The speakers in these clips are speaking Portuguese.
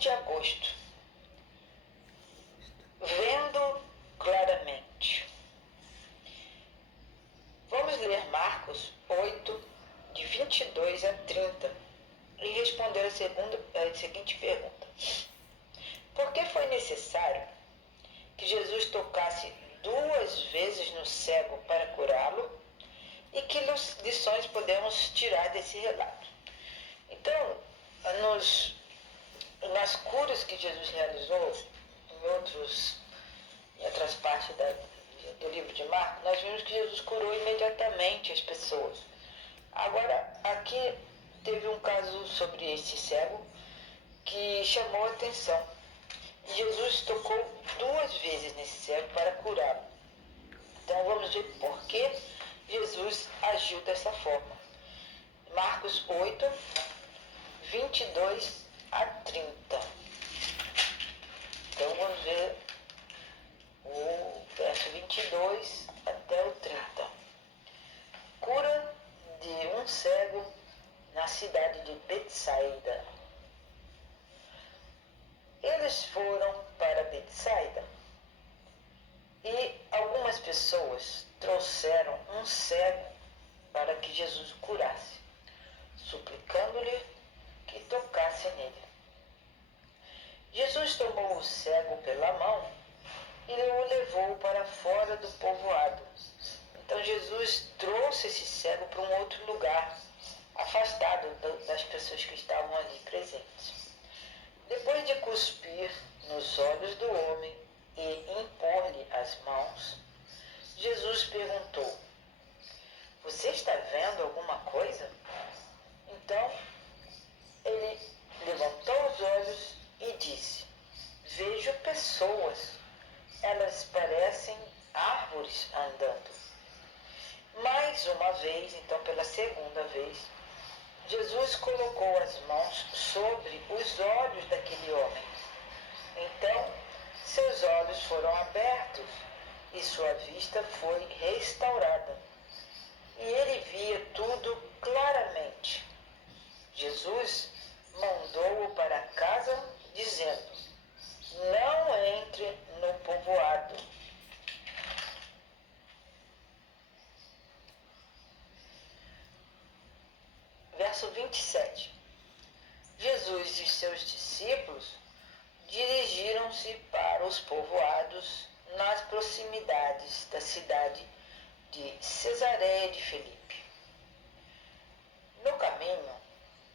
de agosto. Vendo claramente. Vamos ler Marcos 8, de 22 a 30 e responder a seguinte pergunta. Por que foi necessário que Jesus tocasse 2 vezes no cego para curá-lo? E que lições podemos tirar desse relato? Então, nas curas que Jesus realizou em outras partes do livro de Marcos, nós vimos que Jesus curou imediatamente as pessoas. Agora, aqui teve um caso sobre esse cego que chamou a atenção. Jesus tocou 2 vezes nesse cego para curá-lo. Então vamos ver por que Jesus agiu dessa forma. Marcos 8, 22 a 30. Então vamos ver o verso 22 até o 30. Cura de um cego na cidade de Betsaida. Eles foram para Betsaida e algumas pessoas trouxeram um cego para que Jesus curasse, suplicando-lhe que tocasse nele. Jesus tomou o cego pela mão e o levou para fora do povoado. Então Jesus trouxe esse cego para um outro lugar, afastado das pessoas que estavam ali presentes. Depois de cuspir nos olhos do homem e impor-lhe as mãos, Jesus perguntou: Você está vendo alguma coisa? Então ele levantou os olhos e disse: Vejo pessoas, elas parecem árvores andando. Mais uma vez, então pela segunda vez, Jesus colocou as mãos sobre os olhos daquele homem. Então seus olhos foram abertos e sua vista foi restaurada. E ele via tudo claramente. Jesus mandou-o para casa, dizendo: Não entre no povoado. Verso 27. Jesus e seus discípulos dirigiram-se para os povoados nas proximidades da cidade de Cesareia de Filipe. No caminho,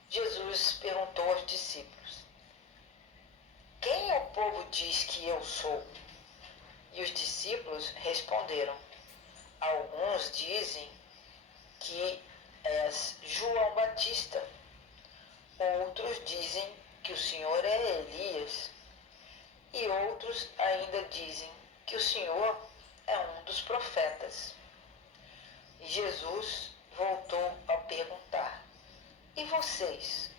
Jesus perguntou aos discípulos: Quem o povo diz que eu sou? E os discípulos responderam: Alguns dizem que és João Batista, outros dizem que o Senhor é Elias, e outros ainda dizem que o Senhor é um dos profetas. E Jesus voltou a perguntar: E vocês?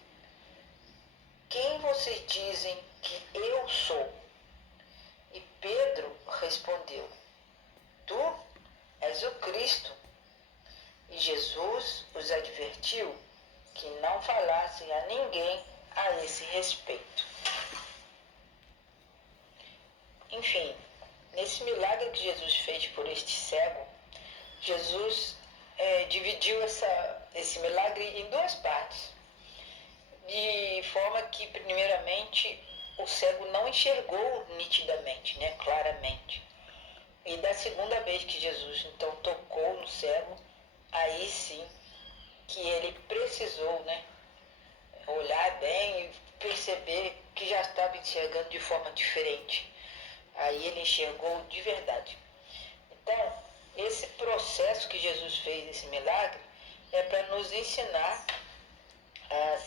Quem vocês dizem que eu sou? E Pedro respondeu: Tu és o Cristo. E Jesus os advertiu que não falassem a ninguém a esse respeito. Enfim, nesse milagre que Jesus fez por este cego, Jesus dividiu esse milagre em 2 partes, de forma que, primeiramente, o cego não enxergou nitidamente, claramente. E da segunda vez que Jesus, então, tocou no cego, aí sim que ele precisou, olhar bem e perceber que já estava enxergando de forma diferente. Aí ele enxergou de verdade. Então, esse processo que Jesus fez, esse milagre, é para nos ensinar a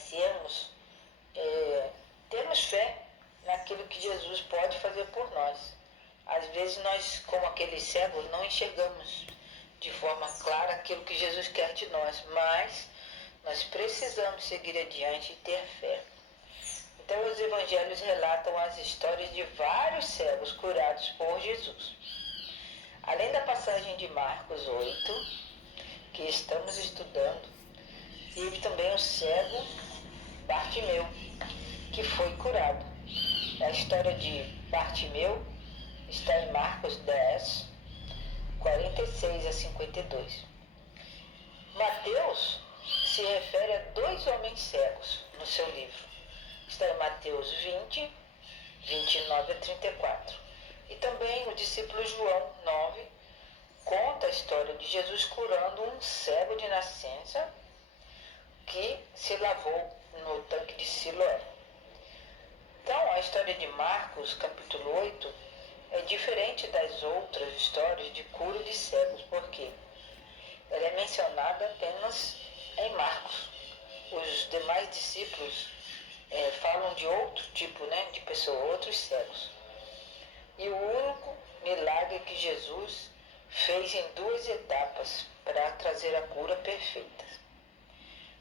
termos fé naquilo que Jesus pode fazer por nós. Às vezes nós, como aquele cego, não enxergamos de forma clara aquilo que Jesus quer de nós, mas nós precisamos seguir adiante e ter fé. Então os evangelhos relatam as histórias de vários cegos curados por Jesus. Além da passagem de Marcos 8, que estamos estudando, teve também o cego Bartimeu, que foi curado. A história de Bartimeu está em Marcos 10, 46 a 52. Mateus se refere a 2 homens cegos no seu livro. Está em Mateus 20, 29 a 34. E também o discípulo João 9 conta a história de Jesus curando um cego de nascença que se lavou no tanque de Siloé. Então, a história de Marcos, capítulo 8, é diferente das outras histórias de cura de cegos, porque ela é mencionada apenas em Marcos. Os demais discípulos falam de outro tipo, de pessoa, outros cegos. E o único milagre que Jesus fez em 2 etapas para trazer a cura perfeita.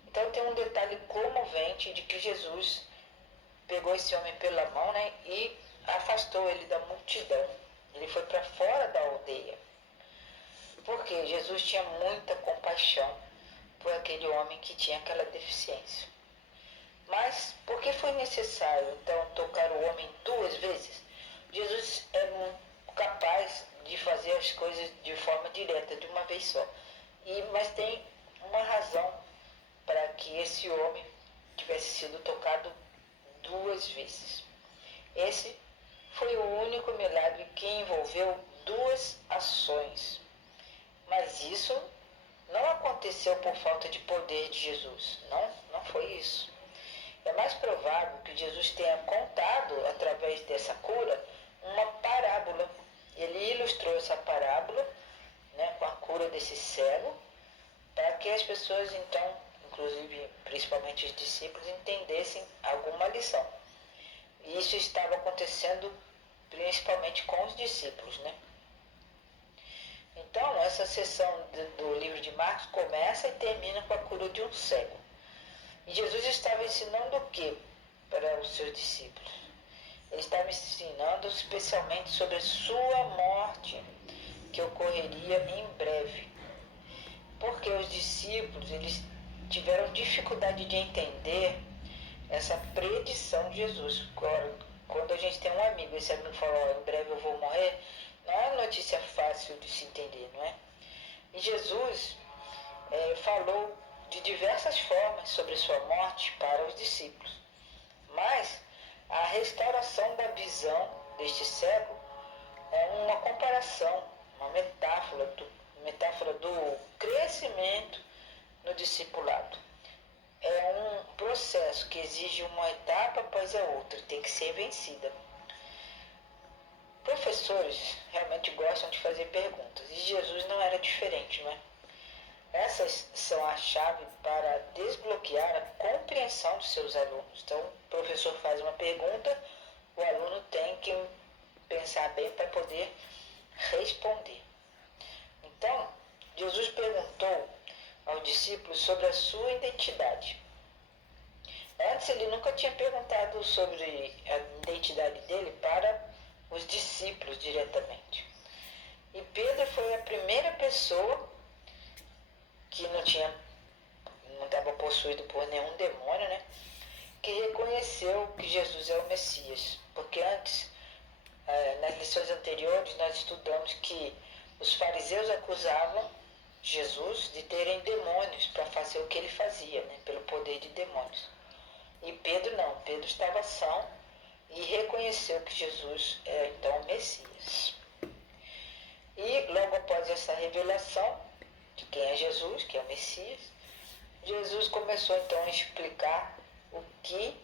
Então tem um detalhe comovente de que Jesus pegou esse homem pela mão, e afastou ele da multidão. Ele foi para fora da aldeia. Porque Jesus tinha muita compaixão por aquele homem que tinha aquela deficiência. Mas por que foi necessário, então, tocar o homem 2 vezes? Jesus é capaz de fazer as coisas de forma direta, de uma vez só. Mas tem uma razão para que esse homem tivesse sido tocado 2 vezes. Esse foi o único milagre que envolveu 2 ações. Mas isso não aconteceu por falta de poder de Jesus. Não foi isso. É mais provável que Jesus tenha contado, através dessa cura, uma parábola. Ele ilustrou essa parábola, com a cura desse cego, para que as pessoas, então, inclusive, principalmente os discípulos, entendessem alguma lição. E isso estava acontecendo principalmente com os discípulos, Então, essa sessão do livro de Marcos começa e termina com a cura de um cego. E Jesus estava ensinando o que para os seus discípulos? Ele estava ensinando especialmente sobre a sua morte, que ocorreria em breve. Porque os discípulos, eles tiveram dificuldade de entender essa predição de Jesus. Quando a gente tem um amigo, esse amigo fala, em breve eu vou morrer, não é uma notícia fácil de se entender, não é? E Jesus falou de diversas formas sobre sua morte para os discípulos. Mas a restauração da visão deste cego é uma comparação, uma metáfora do crescimento no discipulado. É um processo que exige uma etapa após a outra, tem que ser vencida. Professores realmente gostam de fazer perguntas, e Jesus não era diferente, não é? Essas são a chave para desbloquear a compreensão dos seus alunos. Então, o professor faz uma pergunta, o aluno tem que pensar bem para poder responder. Então, Jesus perguntou aos discípulos sobre a sua identidade. Antes, ele nunca tinha perguntado sobre a identidade dele para os discípulos diretamente. E Pedro foi a primeira pessoa que não estava possuído por nenhum demônio, que reconheceu que Jesus é o Messias. Porque antes, nas lições anteriores, nós estudamos que os fariseus acusavam Jesus de terem demônios para fazer o que ele fazia, pelo poder de demônios. E Pedro não, Pedro estava são e reconheceu que Jesus é então o Messias. E logo após essa revelação de quem é Jesus, que é o Messias, Jesus começou então a explicar o que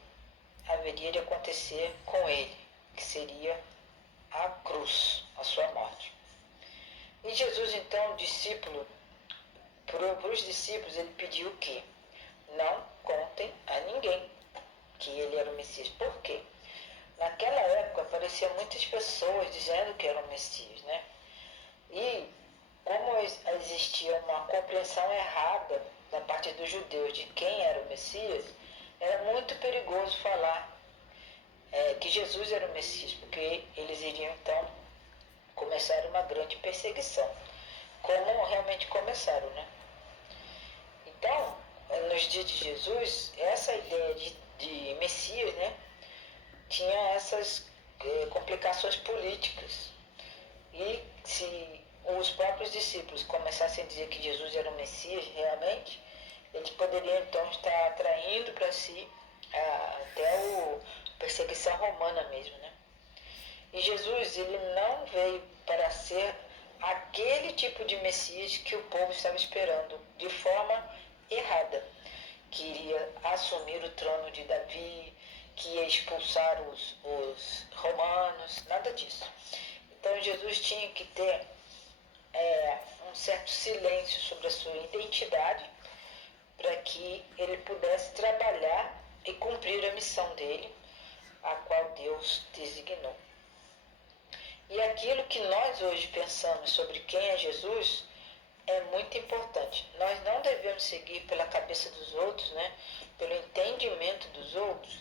haveria de acontecer com ele, que seria a cruz, a sua morte. E Jesus então, para os discípulos, ele pediu o quê? Não contem a ninguém que ele era o Messias. Por quê? Naquela época apareciam muitas pessoas dizendo que era o Messias, E como existia uma compreensão errada da parte dos judeus de quem era o Messias, era muito perigoso falar que Jesus era o Messias, porque eles iriam então começar uma grande perseguição, como realmente começaram, Então, nos dias de Jesus, essa ideia de Messias, tinha essas complicações políticas. E se os próprios discípulos começassem a dizer que Jesus era o Messias realmente, eles poderiam então estar atraindo para si até a perseguição romana mesmo, né? E Jesus, ele não veio para ser aquele tipo de Messias que o povo estava esperando, de forma errada, que iria assumir o trono de Davi, que ia expulsar os romanos, nada disso. Então Jesus tinha que ter um certo silêncio sobre a sua identidade, para que ele pudesse trabalhar e cumprir a missão dele, a qual Deus designou. E aquilo que nós hoje pensamos sobre quem é Jesus é muito importante. Nós não devemos seguir pela cabeça dos outros, né? Pelo entendimento dos outros,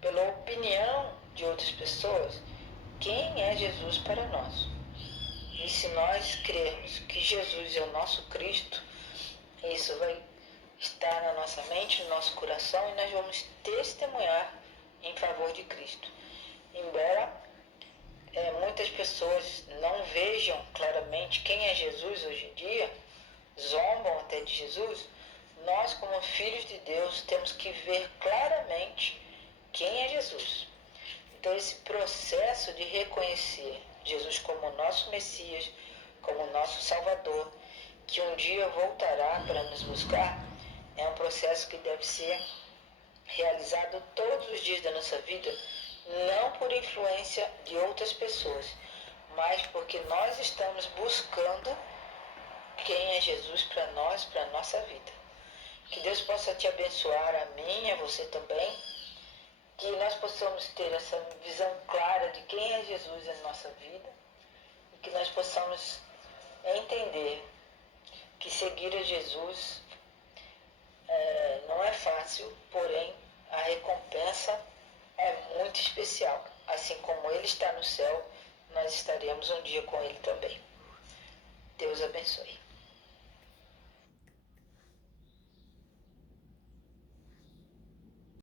pela opinião de outras pessoas, quem é Jesus para nós. E se nós crermos que Jesus é o nosso Cristo, isso vai estar na nossa mente, no nosso coração, e nós vamos testemunhar em favor de Cristo. Embora muitas pessoas não vejam claramente quem é Jesus hoje em dia, zombam até de Jesus, nós como filhos de Deus temos que ver claramente quem é Jesus. Então esse processo de reconhecer Jesus como nosso Messias, como nosso Salvador, que um dia voltará para nos buscar, é um processo que deve ser realizado todos os dias da nossa vida, não por influência de outras pessoas, mas porque nós estamos buscando quem é Jesus para nós, para a nossa vida. Que Deus possa te abençoar, a mim, a você também, que nós possamos ter essa visão clara de quem é Jesus em nossa vida e que nós possamos entender que seguir a Jesus não é fácil, porém a recompensa é muito especial. Assim como Ele está no céu, nós estaremos um dia com Ele também. Deus abençoe.